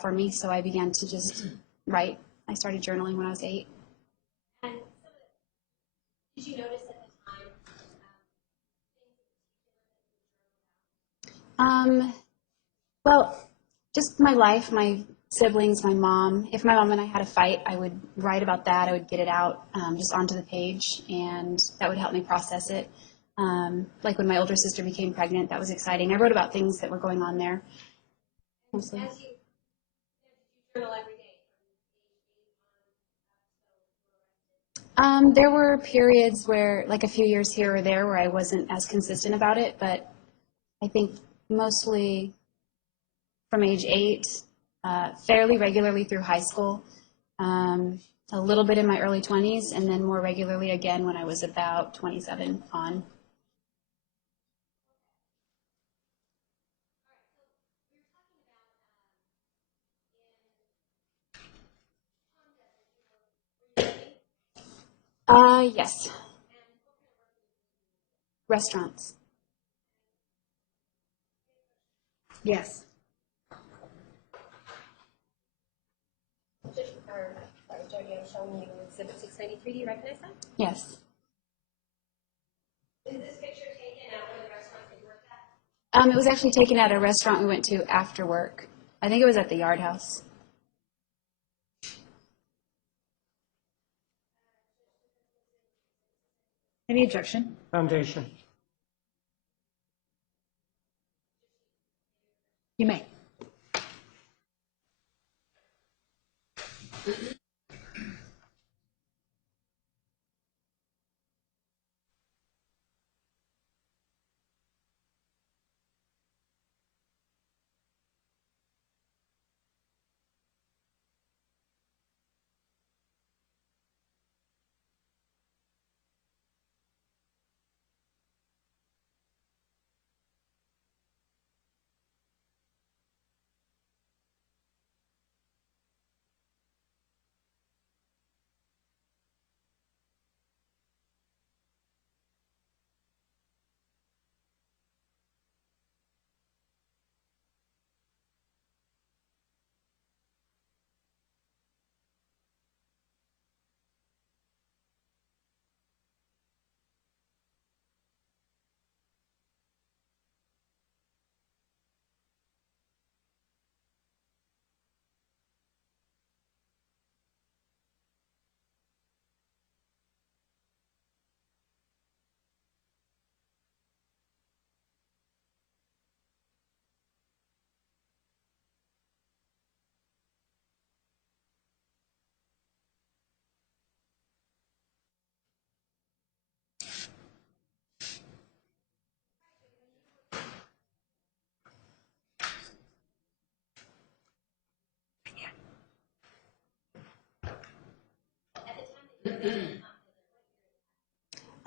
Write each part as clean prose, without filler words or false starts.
for me, so I began to just write. I started journaling when I was 8. And did you notice at the time well, just my life, my siblings, my mom. If my mom and I had a fight, I would write about that. I would get it out just onto the page, and that would help me process it. Like when my older sister became pregnant, that was exciting. I wrote about things that were going on there. Mostly. As you journal every day? There were periods where, like a few years here or there, where I wasn't as consistent about it, but I think mostly from age 8, fairly regularly through high school, a little bit in my early 20s, and then more regularly again when I was about 27 on. Yes. Restaurants. Yes. Jodi, I'm showing you Exhibit 693. Do you recognize that? Yes. Is this picture taken at one of the restaurants that you worked at? It was actually taken at a restaurant we went to after work. I think it was at the Yard House. Any objection? Foundation. You may.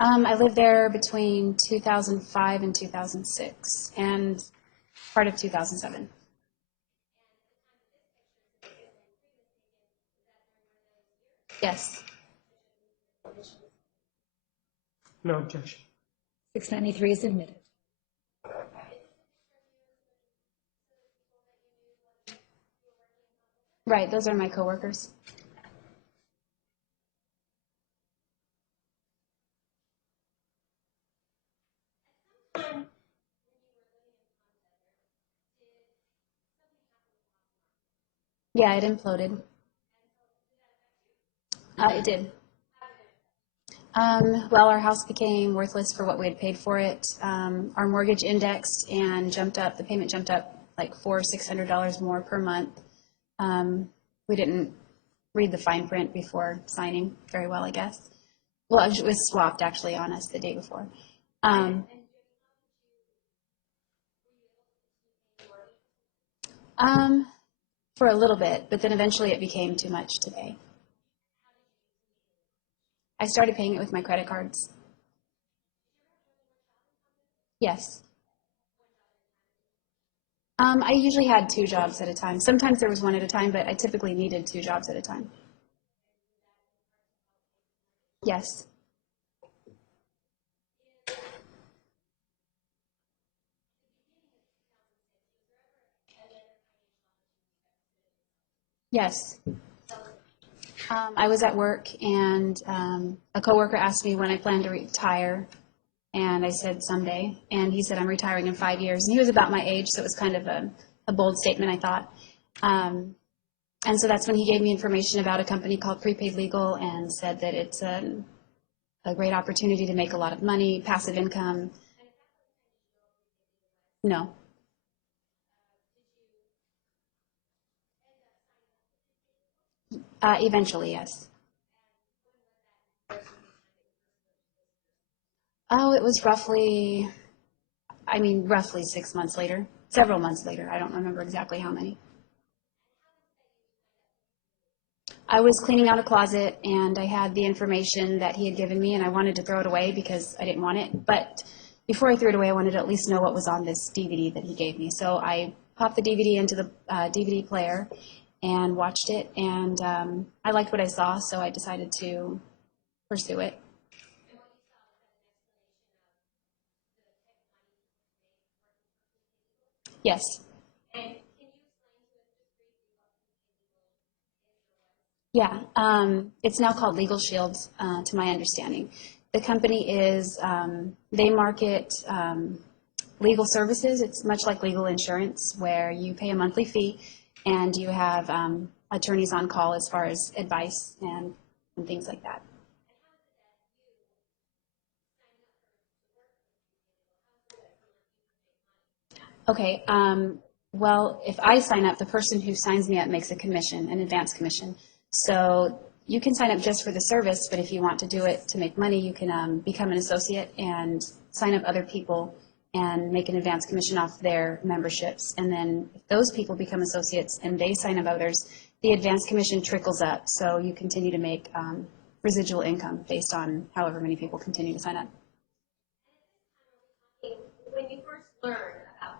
I lived there between 2005 and 2006, and part of 2007. Yes. No objection. 693 is admitted. Right, those are my coworkers. Yeah, it imploded. It did. Well, our house became worthless for what we had paid for it. Our mortgage indexed and jumped up. The payment jumped up like $600 more per month. We didn't read the fine print before signing very well, I guess. Well, it was swapped actually on us the day before. For a little bit, but then eventually it became too much to pay. I started paying it with my credit cards. Yes. I usually had 2 jobs at a time. Sometimes there was 1 at a time, but I typically needed 2 jobs at a time. Yes. Yes. I was at work, and a coworker asked me when I planned to retire, and I said someday. And he said, I'm retiring in 5 years. And he was about my age, so it was kind of a bold statement, I thought. And so that's when he gave me information about a company called Prepaid Legal and said that it's a great opportunity to make a lot of money, passive income. No. Eventually, yes. Oh, it was roughly 6 months later, several months later. I don't remember exactly how many. I was cleaning out a closet and I had the information that he had given me and I wanted to throw it away because I didn't want it. But before I threw it away, I wanted to at least know what was on this DVD that he gave me. So I popped the DVD into the DVD player and watched it, and I liked what I saw, so I decided to pursue it. Yes. Yeah, it's now called LegalShield, to my understanding. The company is, they market legal services. It's much like legal insurance, where you pay a monthly fee and you have attorneys on call as far as advice and things like that. Okay, well, if I sign up, the person who signs me up makes a commission, an advance commission. So you can sign up just for the service, but if you want to do it to make money, you can become an associate and sign up other people and make an advance commission off their memberships. And then if those people become associates and they sign up others, the advance commission trickles up. So you continue to make residual income based on however many people continue to sign up. When you first learned about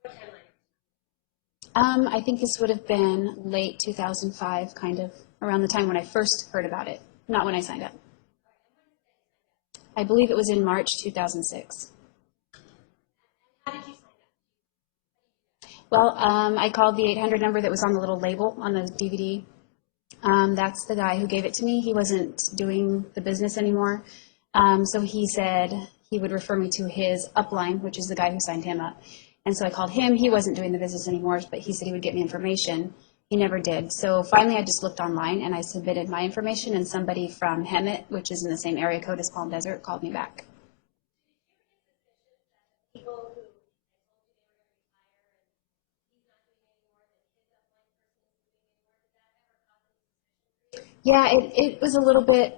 what timeline? I think this would have been late 2005, kind of, around the time when I first heard about it, not when I signed up. I believe it was in March 2006. How did you sign up? Well, I called the 800 number that was on the little label on the DVD. That's the guy who gave it to me. He wasn't doing the business anymore. So he said he would refer me to his upline, which is the guy who signed him up. And so I called him. He wasn't doing the business anymore, but he said he would get me information. He never did. So finally I just looked online and I submitted my information, and somebody from Hemet, which is in the same area code as Palm Desert, called me back. People who Yeah, it was a little bit,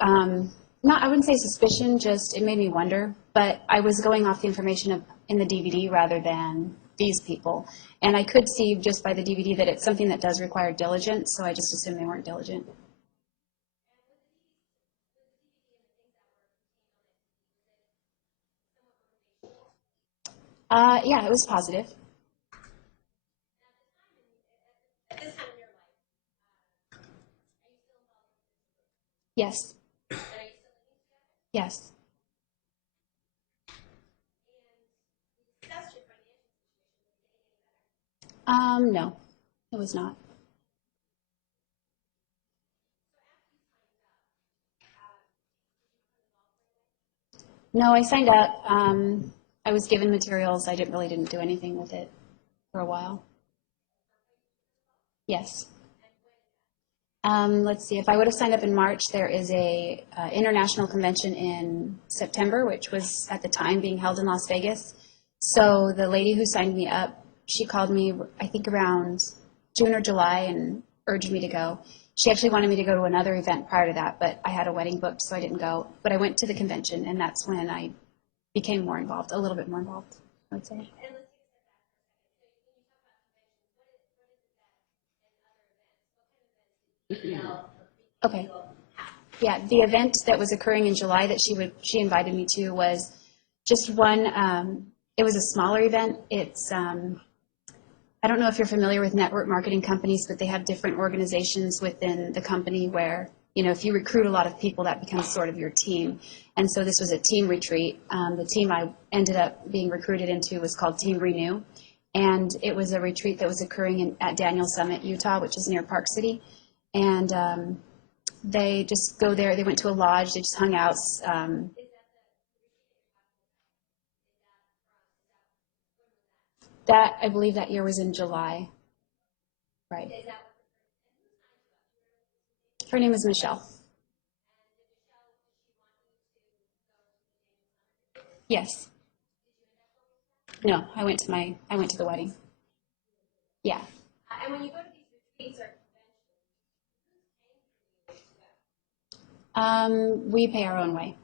not, I wouldn't say suspicion, just it made me wonder. But I was going off the information in the DVD rather than these people. And I could see just by the DVD that it's something that does require diligence, so I just assumed they weren't diligent. Yeah, it was positive. at this time in your life, Yes, and are you still living together? yes. And discussed your financial situation. Was it getting any better? No, it was not. No, I signed up. I was given materials. I didn't do anything with it for a while. Yes. Let's see. If I would have signed up in March, there is a international convention in September, which was at the time being held in Las Vegas. So the lady who signed me up, she called me, I think around June or July, and urged me to go. She actually wanted me to go to another event prior to that, but I had a wedding booked, so I didn't go. But I went to the convention, and that's when I became more involved, a little bit more involved, I would say. And let's take a step back for a second. So when you talk about conventions, what is in other events? What kind of events did you know? Okay. Yeah, the event that was occurring in July that she invited me to was just one. It was a smaller event. It's I don't know if you're familiar with network marketing companies, but they have different organizations within the company where, if you recruit a lot of people, that becomes sort of your team. And so this was a team retreat. The team I ended up being recruited into was called Team Renew. And it was a retreat that was occurring at Daniel Summit, Utah, which is near Park City. And they just go there. They went to a lodge. They just hung out. That, I believe that year was in July. Right. Her name is Michelle. Yes. No, I went to the wedding. Yeah. And when you go to these retreats or We pay our own way.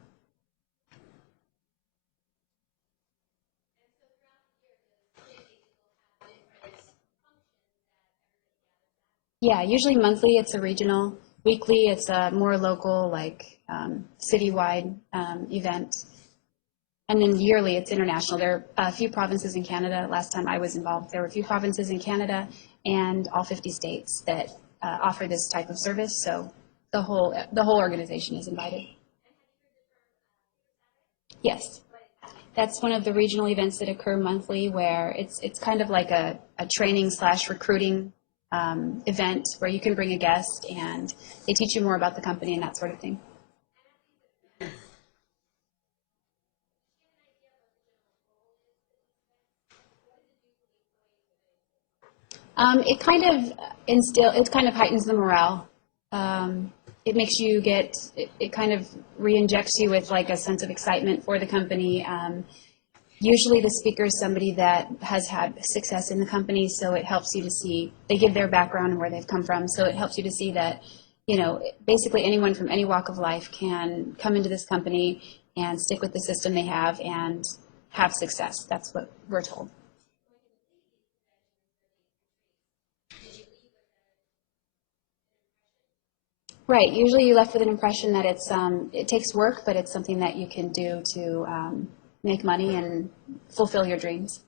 Yeah, usually monthly it's a regional. Weekly it's a more local, like citywide event. And then yearly it's international. There are a few provinces in Canada. Last time I was involved, there were a few provinces in Canada and all 50 states that offer this type of service. So the whole organization is invited. Yes. That's one of the regional events that occur monthly where it's kind of like a training / recruiting event where you can bring a guest and they teach you more about the company and that sort of thing. It kind of heightens the morale. It makes you it kind of re-injects you with like a sense of excitement for the company. Usually the speaker is somebody that has had success in the company, so it helps you to see, they give their background and where they've come from, so it helps you to see that, basically anyone from any walk of life can come into this company and stick with the system they have and have success. That's what we're told. Right. Usually you left with an impression that it takes work, but it's something that you can do to make money and fulfill your dreams.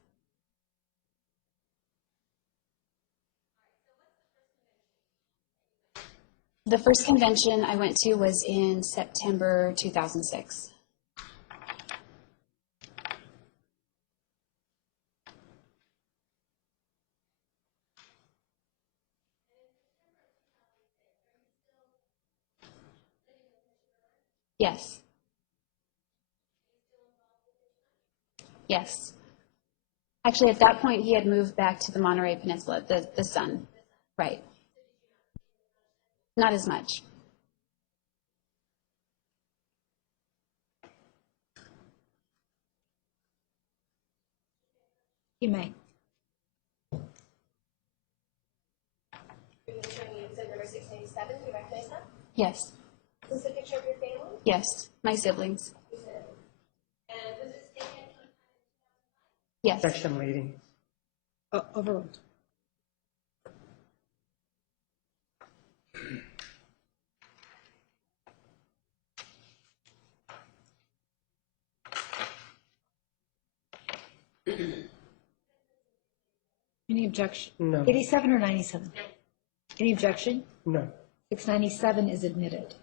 The first convention I went to was in September 2006. Yes. Yes. Actually, at that point, he had moved back to the Monterey Peninsula, the sun. Right. Not as much. You may. you said number 697, do you recognize that? Yes. Is this a picture of your family? Yes. My siblings. And was this taken? Yes. Objection, lady. Overruled. Any objection? No. 87 or 97? Any objection? No. 697 is admitted.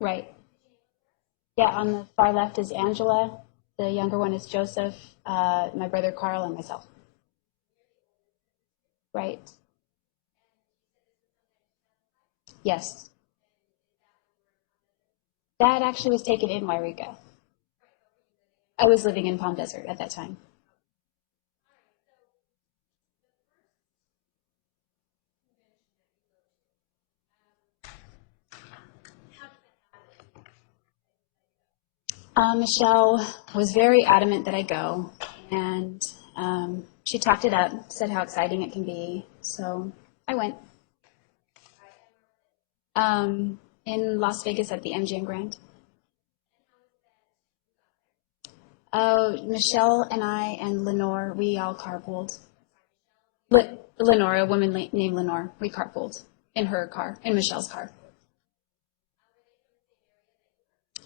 Right. Yeah, on the far left is Angela. The younger one is Joseph, my brother Carl, and myself. Right. Yes. That actually was taken in Wairika. I was living in Palm Desert at that time. Michelle was very adamant that I go, and she talked it up, said how exciting it can be, so I went. In Las Vegas at the MGM Grand. Michelle and I and Lenore, we all carpooled. Lenore, a woman named Lenore, we carpooled in her car, in Michelle's car.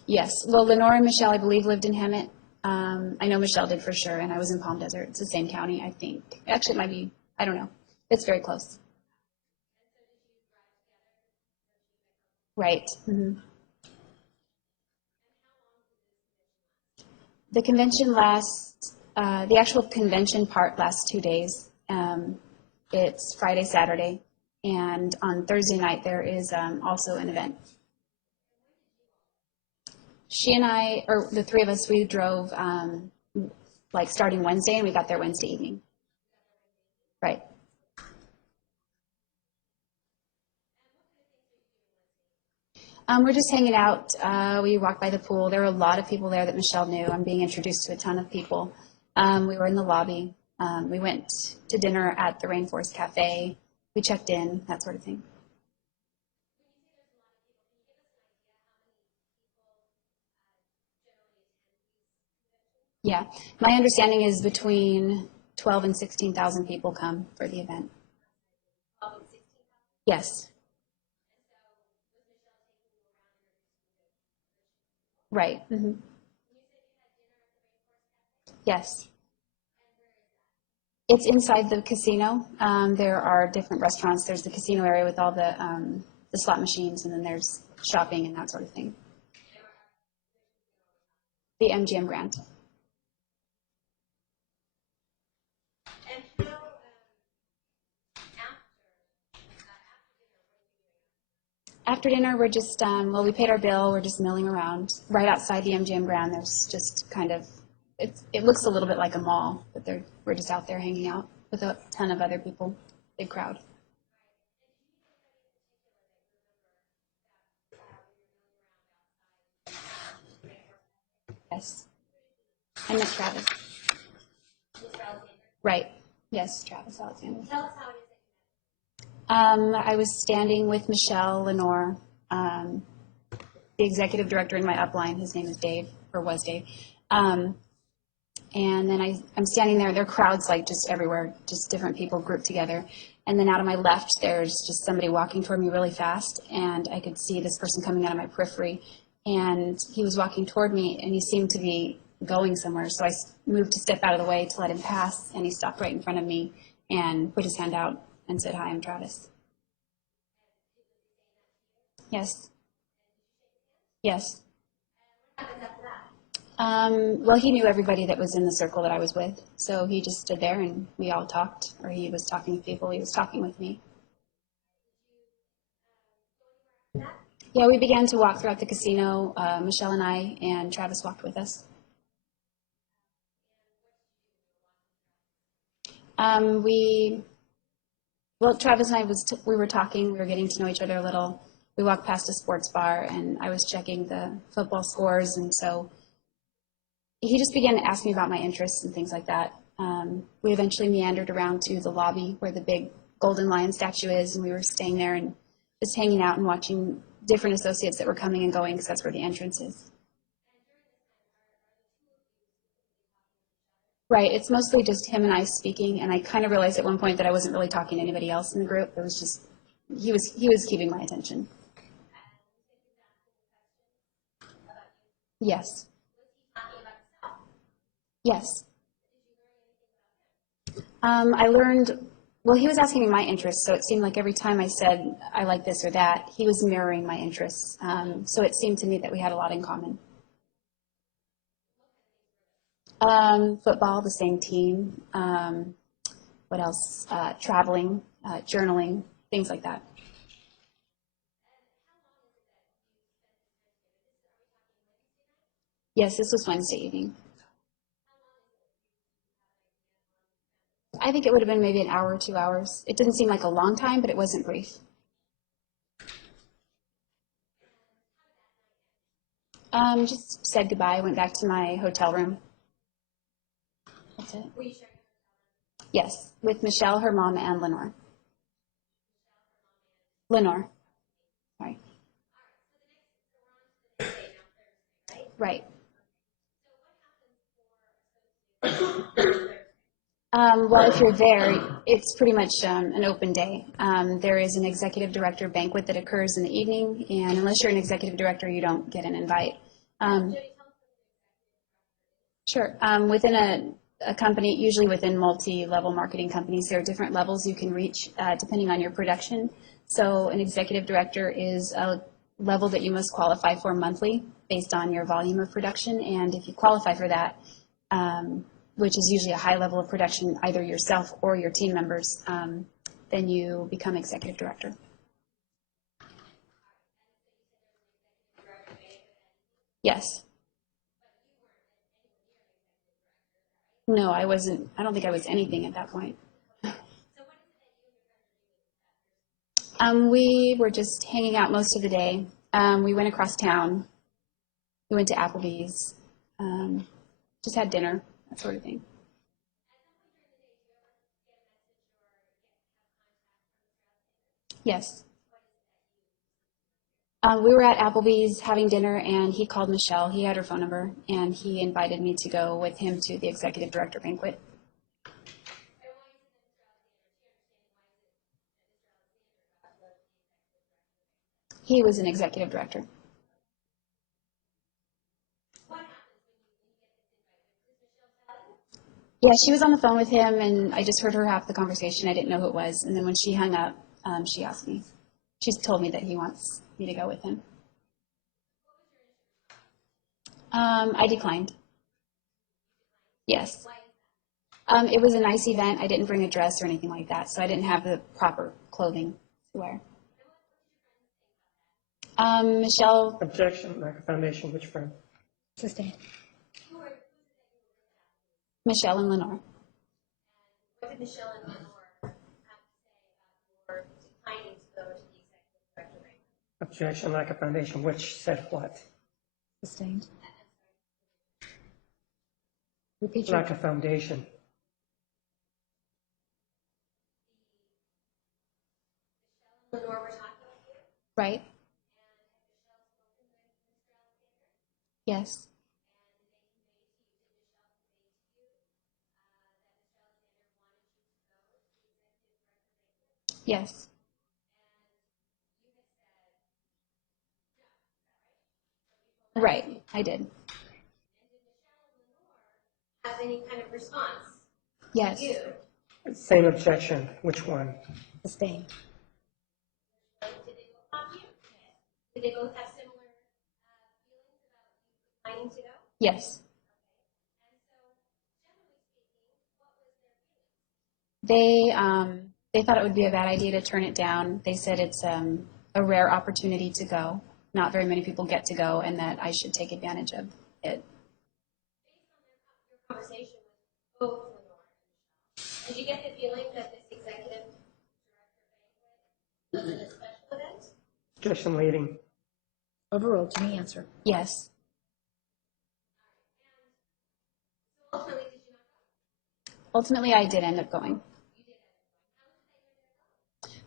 Yes. Well, Lenore and Michelle, I believe, lived in Hemet. I know Michelle did for sure, and I was in Palm Desert. It's the same county, I think. Actually, it might be, I don't know. It's very close. Right. Mm-hmm. The convention lasts, the actual convention part lasts 2 days. It's Friday, Saturday, and on Thursday night there is also an event. She and I, or the three of us, we drove like starting Wednesday, and we got there Wednesday evening. Right. We're just hanging out. We walked by the pool. There were a lot of people there that Michelle knew. I'm being introduced to a ton of people. We were in the lobby. We went to dinner at the Rainforest Cafe. We checked in, that sort of thing. Yeah, my understanding is between 12 and 16,000 people come for the event. Yes. Right. Yes. It's inside the casino. There are different restaurants. There's the casino area with all the slot machines, and then there's shopping and that sort of thing. The MGM Grand. And how, After dinner, we're just, well, we paid our bill. We're just milling around. Right outside the MGM Grand, there's just kind of, it looks a little bit like a mall, but we're just out there hanging out with a ton of other people, big crowd. Yes. I met Travis. Right. Yes, Travis Alexander. tell us how it is I was standing with Michelle, Lenore, the executive director in my upline. His name is Dave, or was Dave. And then I'm standing there. There are crowds like just everywhere, just different people grouped together. And then out of my left, there's just somebody walking toward me really fast. And I could see this person coming out of my periphery. And he was walking toward me, and he seemed to be going somewhere. So I moved a step out of the way to let him pass. And he stopped right in front of me and put his hand out and said, "Hi, I'm Travis." Yes. Yes. Well, he knew everybody that was in the circle that I was with. So he just stood there and we all talked, or he was talking with people. He was talking with me. Yeah, we began to walk throughout the casino. Michelle and I, and Travis walked with us. Well, Travis and I we were talking. We were getting to know each other a little. We walked past a sports bar, and I was checking the football scores, and so he just began to ask me about my interests and things like that. We eventually meandered around to the lobby where the big golden lion statue is, and we were staying there and just hanging out and watching different associates that were coming and going because that's where the entrance is. Right, it's mostly just him and I speaking, and I kind of realized at one point that I wasn't really talking to anybody else in the group. It was just, he was keeping my attention. Yes. Yes. I learned, well, he was asking me my interests, so it seemed like every time I said I like this or that, he was mirroring my interests. So it seemed to me that we had a lot in common. Football, the same team. What else? Traveling, journaling, things like that. Yes, this was Wednesday evening. I think it would have been maybe an hour or 2 hours. It didn't seem like a long time, but it wasn't brief. Just said goodbye, went back to my hotel room. That's it. Yes, with Michelle, her mom, and Lenore. Lenore. Sorry. Right. Well, if you're there, it's pretty much an open day. There is an executive director banquet that occurs in the evening, and unless you're an executive director, you don't get an invite. Sure. Within a company, usually within multi-level marketing companies, there are different levels you can reach depending on your production. So an executive director is level that you must qualify for monthly based on your volume of production. And if you qualify for that, which is usually a high level of production, either yourself or your team members, then you become executive director. Yes. No, I wasn't. I don't think I was anything at that point. We were just hanging out most of the day. We went across town. We went to Applebee's. Just had dinner, that sort of thing. Yes. We were at Applebee's having dinner, and he called Michelle. He had her phone number, and he invited me to go with him to the executive director banquet. He was an executive director. Yeah, she was on the phone with him, and I just heard her have the conversation. I didn't know who it was. And then when she hung up, she asked me. She's told me that he wants me to go with him. I declined. Yes. It was a nice event. I didn't bring a dress or anything like that, so I didn't have the proper clothing to wear. Michelle, Objection, lack of foundation, which friend? Sustained. Michelle and Lenore. What did Michelle and Lenore have to say about your declining to go to the executive director rank? Objection, lack of foundation, which said what? Sustained. Repeat your. Lack of foundation. Lenore, we're talking about you. Right? Yes. Yes. Right, I did. Have any kind of response? Yes. You. Same objection, which one? Sustained. Did they both talk to you? Did they both have similar feelings about you declining to go? Yes. And so, generally speaking, what was their feelings? They thought it would be a bad idea to turn it down. They said it's a rare opportunity to go. Not very many people get to go, and that I should take advantage of it. Based on your conversation with both Lenore and Michelle, did you get the feeling that this executive director banquet was a special event? Objection leading. Overruled. To me, answer. Yes. So ultimately, did you not go? Ultimately, I did end up going.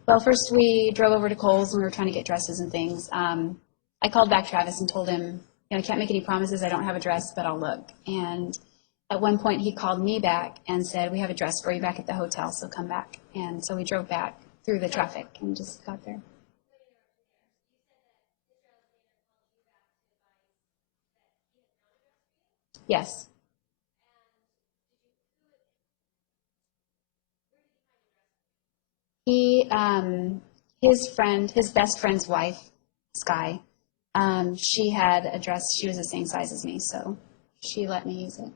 Well, first we drove over to Kohl's and we were trying to get dresses and things. I called back Travis and told him, I can't make any promises. I don't have a dress, but I'll look. And at one point he called me back and said, we have a dress for you back at the hotel, so come back. And so we drove back through the traffic and just got there. Yes. He, his best friend's wife, Sky, she had a dress. She was the same size as me, so she let me use it.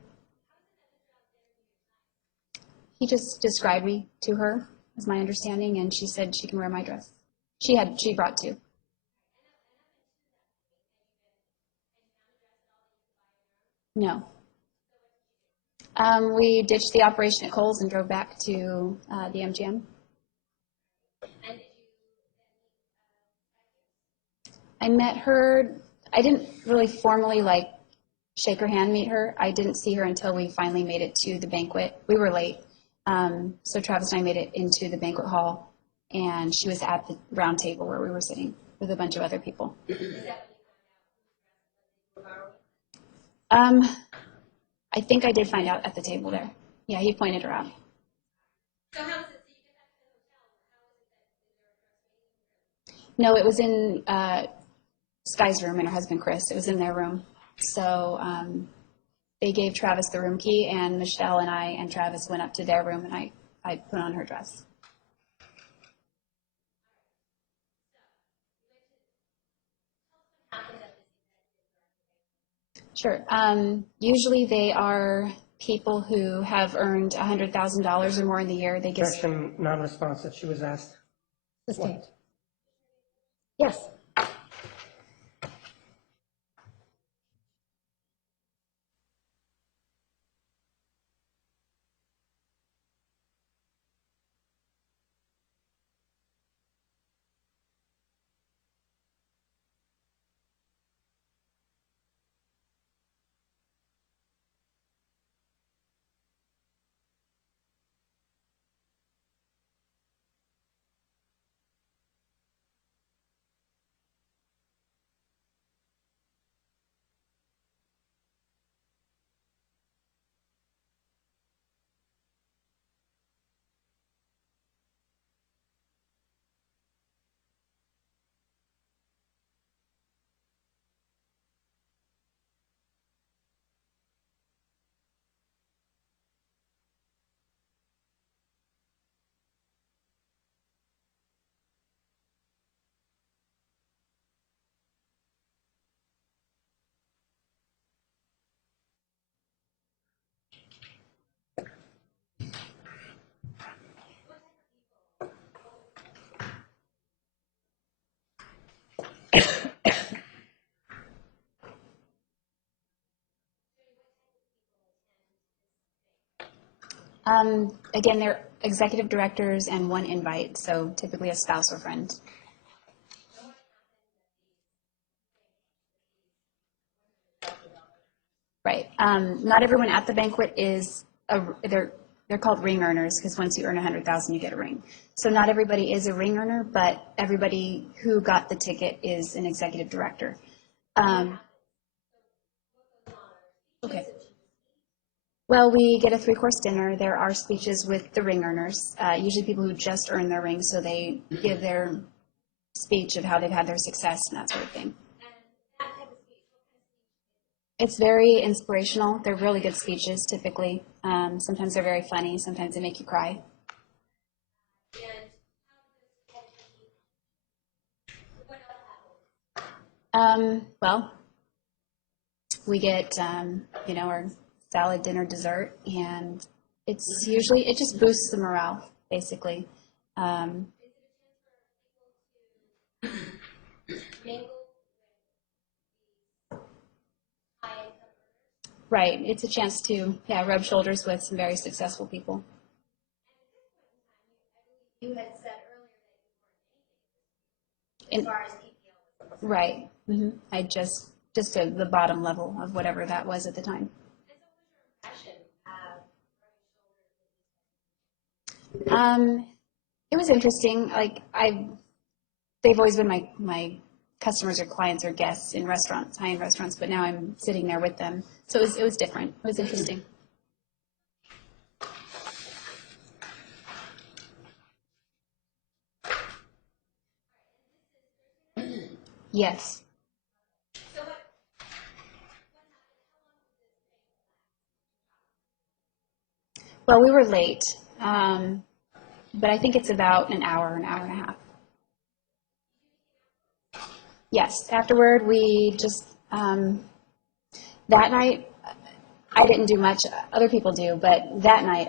He just described me to her, is my understanding, and she said she can wear my dress. She brought two. No. We ditched the operation at Kohl's and drove back to the MGM. And did you I met her. I didn't really formally shake her hand, meet her. I didn't see her until we finally made it to the banquet. We were late, so Travis and I made it into the banquet hall, and she was at the round table where we were sitting with a bunch of other people. I think I did find out at the table there. Yeah, he pointed her out. So how was it? So you get back to the hotel. How was it that? Is there a dress meeting? No, it was in Sky's room and her husband Chris. It was in their room. So they gave Travis the room key, and Michelle and I and Travis went up to their room, and I put on her dress. Sure. Usually they are people who have earned $100,000 or more in the year. They get, Objection, non-responsive. She was asked. Sustained. Yes. again, they're executive directors and one invite, so typically a spouse or friend. Right. Not everyone at the banquet is they're called ring earners because once you earn 100,000, you get a ring. So not everybody is a ring earner, but everybody who got the ticket is an executive director. Okay. Well, we get a 3-course dinner. There are speeches with the ring earners, usually people who just earned their ring, so they give their speech of how they've had their success and that sort of thing. It's very inspirational. They're really good speeches, typically. Sometimes they're very funny. Sometimes they make you cry. Well, we get, our salad, dinner, dessert, and it's usually, it just boosts the morale, basically. Right. It's a chance to, rub shoulders with some very successful people. You had said earlier that In- as far as PPL was concerned. Right. I just at the bottom level of whatever that was at the time. Impression It was interesting. They've always been my customers or clients or guests in restaurants, high-end restaurants, but now I'm sitting there with them. So it was different. It was interesting. Yes. Well, we were late, but I think it's about an hour and a half. Yes. Afterward, we just that night I didn't do much. Other people do, but that night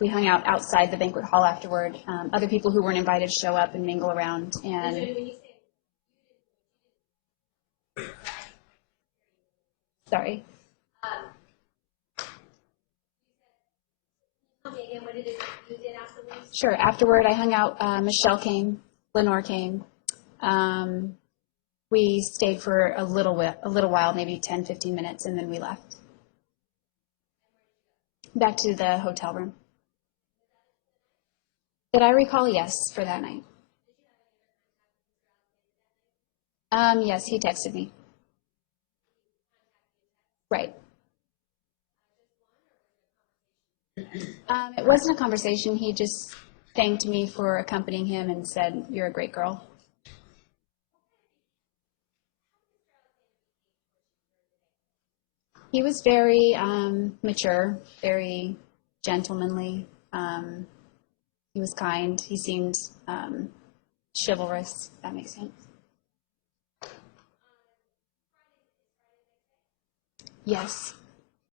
we hung out outside the banquet hall afterward. Other people who weren't invited show up and mingle around. And when you say sorry. tell me again what it is you did afterwards. Sure. Afterward, I hung out. Michelle came. Lenore came. We stayed for a little while, maybe 10, 15 minutes, and then we left. Back to the hotel room. That I recall, yes, for that night. Yes, he texted me. Right. It wasn't a conversation. He just thanked me for accompanying him and said, "You're a great girl." He was very mature, very gentlemanly. He was kind. He seemed chivalrous, if that makes sense. Yes.